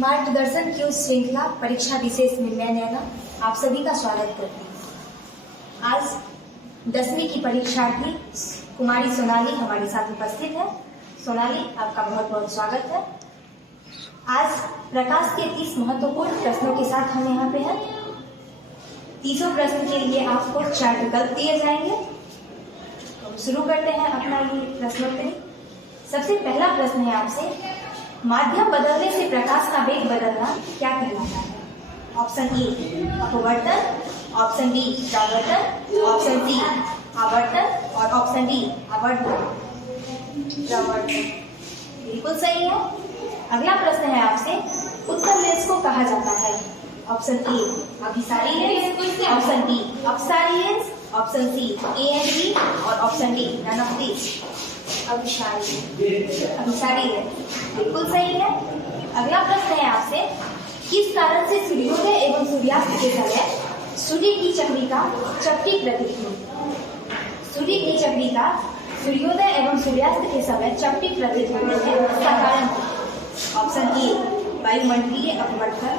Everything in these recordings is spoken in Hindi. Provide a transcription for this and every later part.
मार्गदर्शन की उस श्रृंखला परीक्षा विशेष में मैं नैना आप सभी का स्वागत करती हूँ। आज 10वीं की परीक्षार्थी कुमारी सोनाली हमारे साथ उपस्थित है। सोनाली, आपका बहुत बहुत स्वागत है। आज प्रकाश के 30 महत्वपूर्ण प्रश्नों के साथ हम यहाँ पे हैं। 30 प्रश्न के लिए आपको 4 विकल्प दिए जाएंगे। तो शुरू करते हैं अपना ये प्रश्नोत्तरी। सबसे पहला प्रश्न है आपसे, माध्यम बदलने से प्रकाश का वेग बदलना क्या कहलाता है? ऑप्शन ए अपवर्तन, ऑप्शन बी परावर्तन, ऑप्शन सी आवर्तन और ऑप्शन डी आवर्तन। बिल्कुल सही है। अगला प्रश्न है आपसे, उत्तल लेंस को कहा जाता है? ऑप्शन ए अभिसारी लेंस, ऑप्शन बी अपसारी lens, option C A and B और option D none of this. अभिसारी लेंस बिल्कुल सही है। अगला प्रश्न है आपसे, किस कारण से सूर्योदय एवं सूर्यास्त के समय सूर्य की चक्रिका चपटी प्रतीत होती है? सूर्य की चक्रिका सूर्योदय एवं सूर्यास्त के समय चपटी प्रतीत होने है, इसका कारण? ऑप्शन ए वायुमंडलीय अपवर्तन,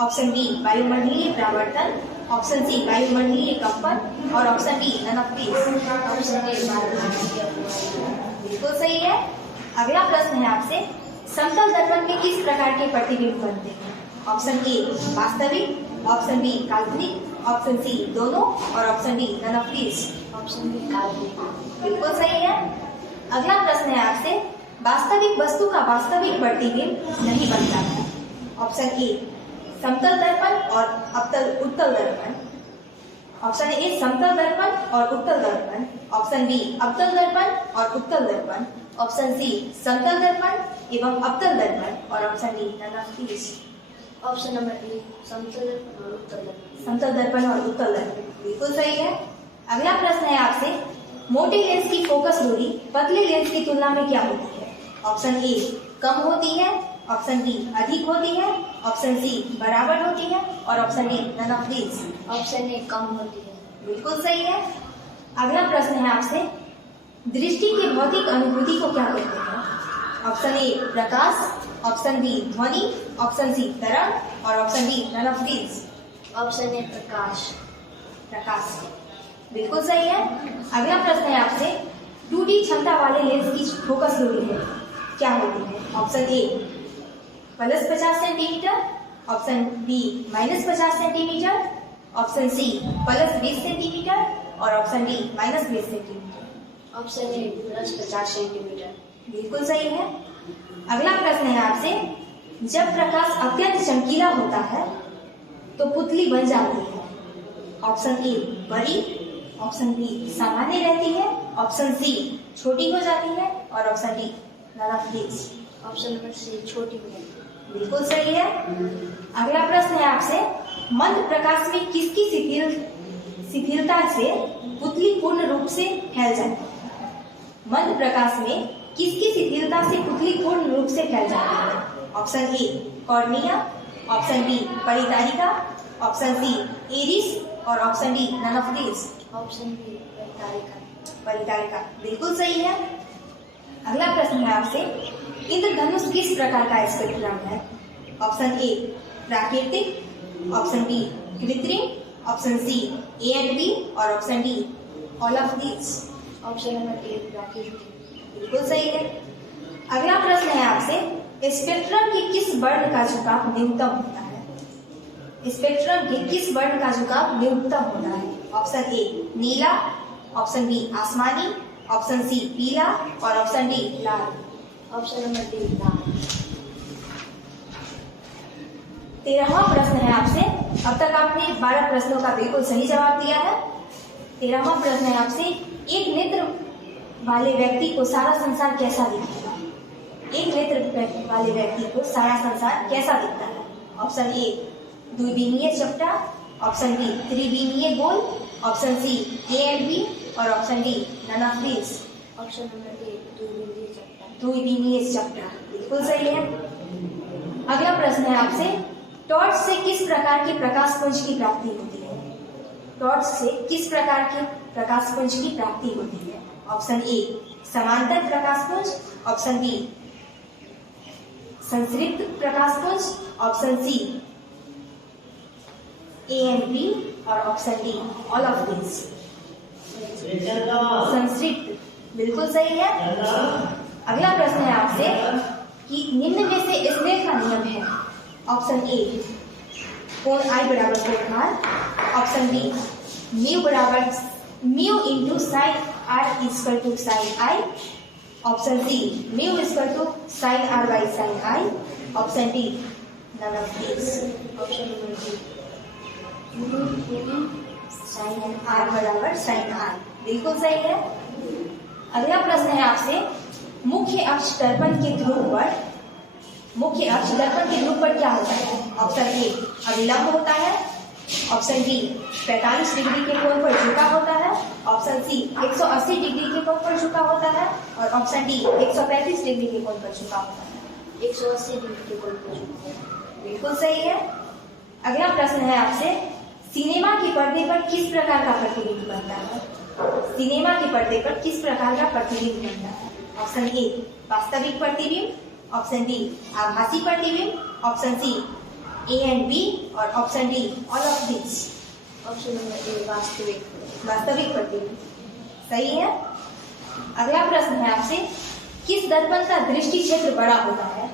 ऑप्शन बी वायुमंडलीय परावर्तन, ऑप्शन सी वायुमंडलीय कंपन और option D none of this. Option A बिल्कुल सही है। अगला प्रश्न है आपसे, समतल दर्पण में किस प्रकार के प्रतिबिंब बनते हैं? ऑप्शन ए वास्तविक, ऑप्शन बी काल्पनिक, ऑप्शन सी दोनों और option D none of this. Option B काल्पनिक बिल्कुल सही है। अगला प्रश्न है आपसे, वास्तविक वस्तु का वास्तविक प्रतिबिंब नहीं बनता है? ऑप्शन ए समतल दर्पण और उत्तल दर्पण, ऑप्शन ए समतल दर्पण और उत्तल दर्पण, ऑप्शन बी अवतल दर्पण और उत्तल दर्पण, ऑप्शन सी समतल दर्पण एवं अवतल दर्पण और option D none of this. Option number A समतल दर्पण और उत्तल दर्पण। समतल दर्पण और उत्तल दर्पण बिल्कुल सही है। अगला प्रश्न है आपसे, मोटे लेंस की फोकस दूरी पतले लेंस की तुलना में क्या होती है? ऑप्शन ए कम होती है, ऑप्शन बी अधिक होती है, ऑप्शन सी बराबर होती है और option D none of this. Option A कम होती है बिल्कुल सही है। अगला प्रश्न है आपसे, दृष्टि की भौतिक अनुभूति को क्या कहते हैं? ऑप्शन ए प्रकाश, ऑप्शन बी ध्वनि, ऑप्शन सी तरंग और option D none of this. Option A प्रकाश बिल्कुल सही है। अगला प्रश्न है आपसे, 2D क्षमता वाले लेंस की फोकस दूरी है क्या होती है? Option A +50 centimetre, option B -50 centimetre, option C +20 centimetre और option D -20 centimetre. Option A +50 centimetre बिल्कुल सही है। अगला प्रश्न है आपसे, जब प्रकाश अत्यंत चमकीला होता है तो पुतली बन जाती है? ऑप्शन ए बड़ी, ऑप्शन बी सामान्य रहती है, ऑप्शन सी छोटी हो जाती है और option D none of this. Option number C छोटी हो जाती है बिल्कुल सही है। अगला प्रश्न है आपसे, मंद प्रकाश में किसकी शिथिलता से पुतली पूर्ण रूप से फैल जाती है? मंद प्रकाश में किसकी शिथिलता से पुतली पूर्ण रूप से फैल जाती है? Option A cornea, option B परितारिका, ऑप्शन सी इरिस और option D none of this. Option B परितारिका बिल्कुल सही है। अगला प्रश्न है आपसे, इंद्रधनुष किस प्रकार का स्पेक्ट्रम है? ऑप्शन ए प्राकृतिक, ऑप्शन बी कृत्रिम, option C A and B और option D all of this. Option number A प्राकृतिक बिल्कुल सही है। अगला प्रश्न है आपसे, स्पेक्ट्रम के किस वर्ण का झुकाव न्यूनतम होता है? स्पेक्ट्रम के किस वर्ण का झुकाव न्यूनतम होता है? ऑप्शन ए नीला, ऑप्शन बी आसमानी, ऑप्शन सी पीला और ऑप्शन डी लाल। ऑप्शन नंबर डी लाल। 13वां प्रश्न है आपसे, अब तक आपने 12 प्रश्नों का बिल्कुल सही जवाब दिया है। 13वां प्रश्न है आपसे, एक नेत्र वाले व्यक्ति को सारा संसार कैसा दिखता है? एक नेत्र वाले व्यक्ति को सारा संसार कैसा दिखता है? ऑप्शन ए द्विबीनीय चपटा, ऑप्शन बी त्रिबीनीय गोल, option C A and B और option D none of this. Option number A द्विबीनीय चपटा बिल्कुल सही है। अगला प्रश्न है आपसे, टॉर्च से किस प्रकार के प्रकाश पुंज की प्राप्ति होती है? टॉर्च से किस प्रकार के प्रकाश पुंज की प्राप्ति होती है? ऑप्शन ए समांतर प्रकाश पुंज, ऑप्शन बी संतृप्त प्रकाशपुंज, option C A and B, और option D all of this. संतृप्त बिल्कुल सही है। अगला प्रश्न है आपसे कि निम्न में से स्नेल का नियम है। ऑप्शन ए कोण I बराबर कोण R, ऑप्शन बी म्यू बराबर mu into sine R equal to sine I, option C mu equal to sine R by sine I, option D none of this. Option number D sine R बराबर साइन I बिल्कुल सही है। अगला प्रश्न है आपसे मुख्य अक्ष दर्पण के ध्रुव पर, मुख्य अक्ष दर्पण के ध्रुव पर क्या होता है। ऑप्शन ए अभिलंब होता है, ऑप्शन बी 45 डिग्री के कोण पर झुका होता है, ऑप्शन सी 180 डिग्री के कोण पर झुका होता है, और ऑप्शन डी 135 डिग्री के कोण पर झुका होता है। 180 डिग्री के कोण पर झुका होता है बिल्कुल सही है। अगला प्रश्न है आपसे सिनेमा के पर्दे पर किस प्रकार का प्रतिबिंब बनता है। सिनेमा के पर्दे पर किस प्रकार का प्रतिबिंब बनता है। ऑप्शन ए वास्तविक प्रतिबिंब, ऑप्शन बी आभासी प्रतिबिंब, option C A and B, और option D all of this. Option number A वास्तविक प्रतिबिंब सही है। अगला प्रश्न है आपसे किस दर्पण का दृष्टि क्षेत्र बड़ा होता है।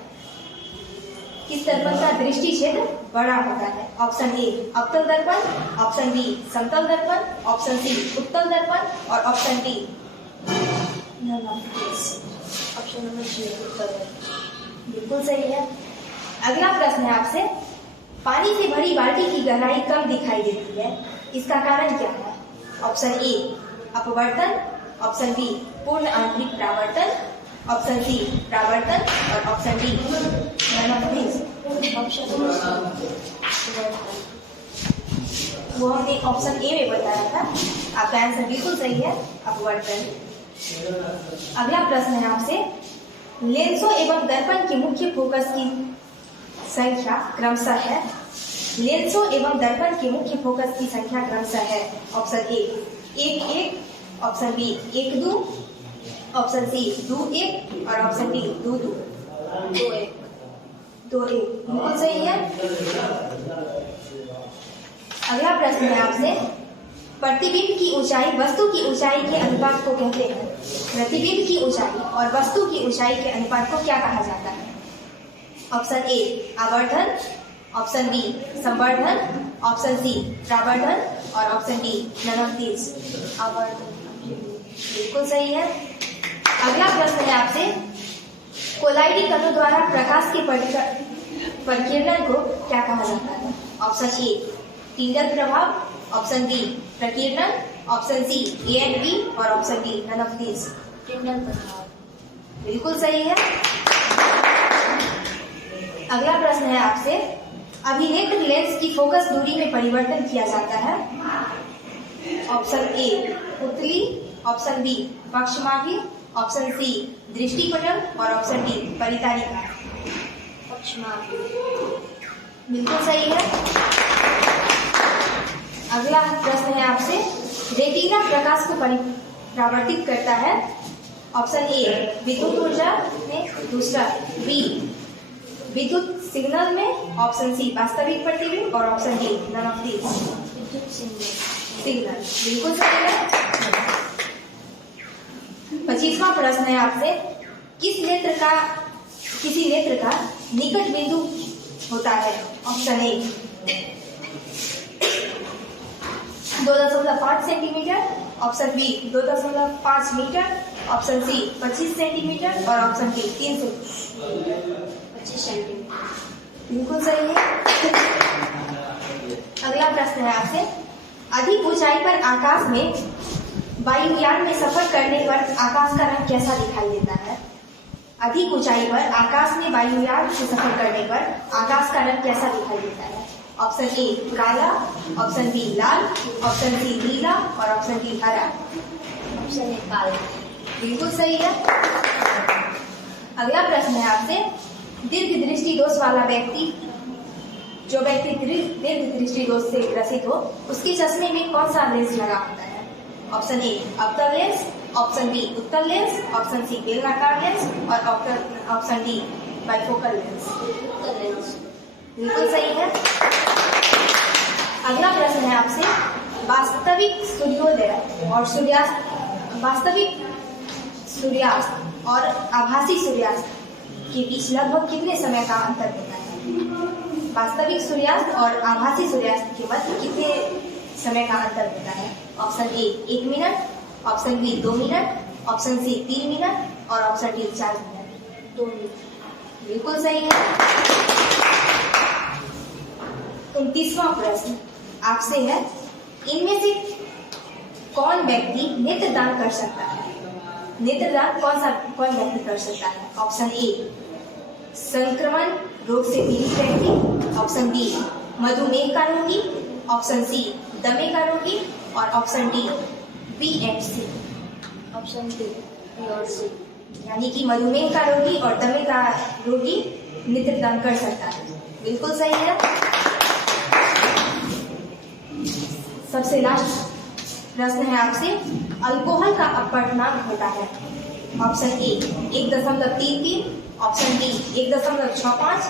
किस दर्पण का दृष्टि क्षेत्र बड़ा होता है। ऑप्शन ए अवतल दर्पण, ऑप्शन बी समतल दर्पण, ऑप्शन सी उत्तल दर्पण, और option D option number C उत्तल दर्पण बिल्कुल सही है। अगला प्रश्न है आपसे पानी से भरी बाल्टी की गहराई कम दिखाई देती है, इसका कारण क्या है। ऑप्शन ए अपवर्तन, ऑप्शन बी पूर्ण आंतरिक परावर्तन, ऑप्शन सी परावर्तन, और option D none of this. वो हमने ऑप्शन ए में बताया था। आपका आंसर बिल्कुल सही है, अपवर्तन। अगला प्रश्न है आपसे लेंसों एवं दर्पण के मुख्य फोकस की संख्या क्रमशः है। लेंसों एवं दर्पण के मुख्य फोकस की संख्या क्रमशः है। Option A 1-1, option B 1-2, option C 2-1, और ऑप्शन डी 2-2 2-1 बिल्कुल सही है। अगला प्रश्न है आपसे प्रतिबिंब की ऊंचाई वस्तु की ऊंचाई के अनुपात को कहते हैं। प्रतिबिंब की ऊंचाई और वस्तु की ऊंचाई के अनुपात को क्या कहा जाता है। ऑप्शन ए आवर्धन, ऑप्शन बी संवर्धन, ऑप्शन सी परावर्धन, और option D none of this. आवर्धन बिल्कुल सही है। अगला प्रश्न है आपसे कोलाइडी कणों द्वारा प्रकाश के परिकिरण को क्या कहा जाता है। ऑप्शन ए टिंडल प्रभाव, ऑप्शन बी प्रकीर्णन, option C A and B, और option D none of this. Tyndall प्रभाव बिल्कुल सही है। अगला प्रश्न है आपसे अभिनेत्र लेंस की फोकस दूरी में परिवर्तन किया जाता है। ऑप्शन ए उत्तली, ऑप्शन बी पक्षमार्गी, ऑप्शन सी दृष्टिपटल, और ऑप्शन डी परितारिका। पक्षमार्गी बिल्कुल सही है। अगला प्रश्न है आपसे रेटिना प्रकाश को परावर्तित करता है। ऑप्शन ए विद्युत ऊर्जा में, दूसरा बी विद्युत सिग्नल में, ऑप्शन सी वास्तविक प्रतिबिंब, और option D none of this. विद्युत सिग्नल बिल्कुल सही है। 25वां प्रश्न है आपसे किसी नेत्र का निकट बिंदु होता है। Option A 2.5 centimetre, option B 2.5 metre, option C 25 centimetre, और ऑप्शन डी 325 सेंटीमीटर बिल्कुल सही है। अगला प्रश्न है आपसे अधिक ऊंचाई पर आकाश में वायुयान में सफर करने पर आकाश का रंग कैसा दिखाई देता है। अधिक ऊंचाई पर आकाश में वायुयान से सफर करने पर आकाश का रंग कैसा दिखाई देता है। ऑप्शन ए काला, ऑप्शन बी लाल, ऑप्शन सी नीला, और ऑप्शन डी हरा। ऑप्शन ए काला बिल्कुल सही है। अगला प्रश्न है आपसे दीर्घ दृष्टि दोष वाला व्यक्ति, जो व्यक्ति दीर्घ दृष्टि दोष से ग्रसित हो, उसके चश्मे में कौन सा लेंस लगा होता है। ऑप्शन ए अवतल लेंस, ऑप्शन बी उत्तल लेंस, ऑप्शन सी बेलनाकार लेंस, और option D bifocal lens. Lens. बिल्कुल सही है। अगला प्रश्न है आपसे, वास्तविक सूर्योदय और सूर्यास्त, वास्तविक सूर्यास्त और आभासी सूर्यास्त के बीच लगभग कितने समय का अंतर होता है? वास्तविक सूर्यास्त और आभासी सूर्यास्त के मध्य कितने समय का अंतर होता है? Option A 1 minute, option B 2 minute, option C 3 minute और ऑप्शन डी 4 मिनट। 2 मिनट। बिल्कुल सही है। 29वां प्रश्न आपसे है, इनमें से कौन व्यक्ति नेत्रदान कर सकता है? नेत्रदान कौन व्यक्ति कर सकता है? ऑप्शन ए संक्रमण रोग से पीड़ित व्यक्ति, ऑप्शन बी मधुमेह का रोगी, ऑप्शन सी दमे का रोगी और option D B and C. Option D B और सी। यानी कि मधुमेह का रोगी और दमे का रोगी नेत्रदान कर सकता है। बिल्कुल सही है। सबसे लास्ट प्रश्न है आपसे, अल्कोहल का अपवर्तनांक होता है? Option A 1.33, option B 1.65,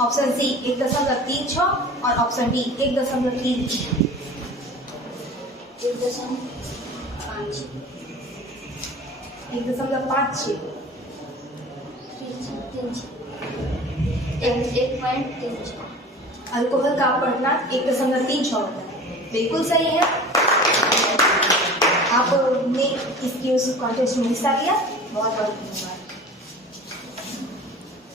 option C 1.36 और ऑप्शन डी 1.3। 1.56। 1.36। अल्कोहल का अपवर्तनांक 1.36 होता है। बिल्कुल सही है। आपने इस क्यूज कॉन्टेस्ट में हिस्सा लिया, बहुत बहुत धन्यवाद।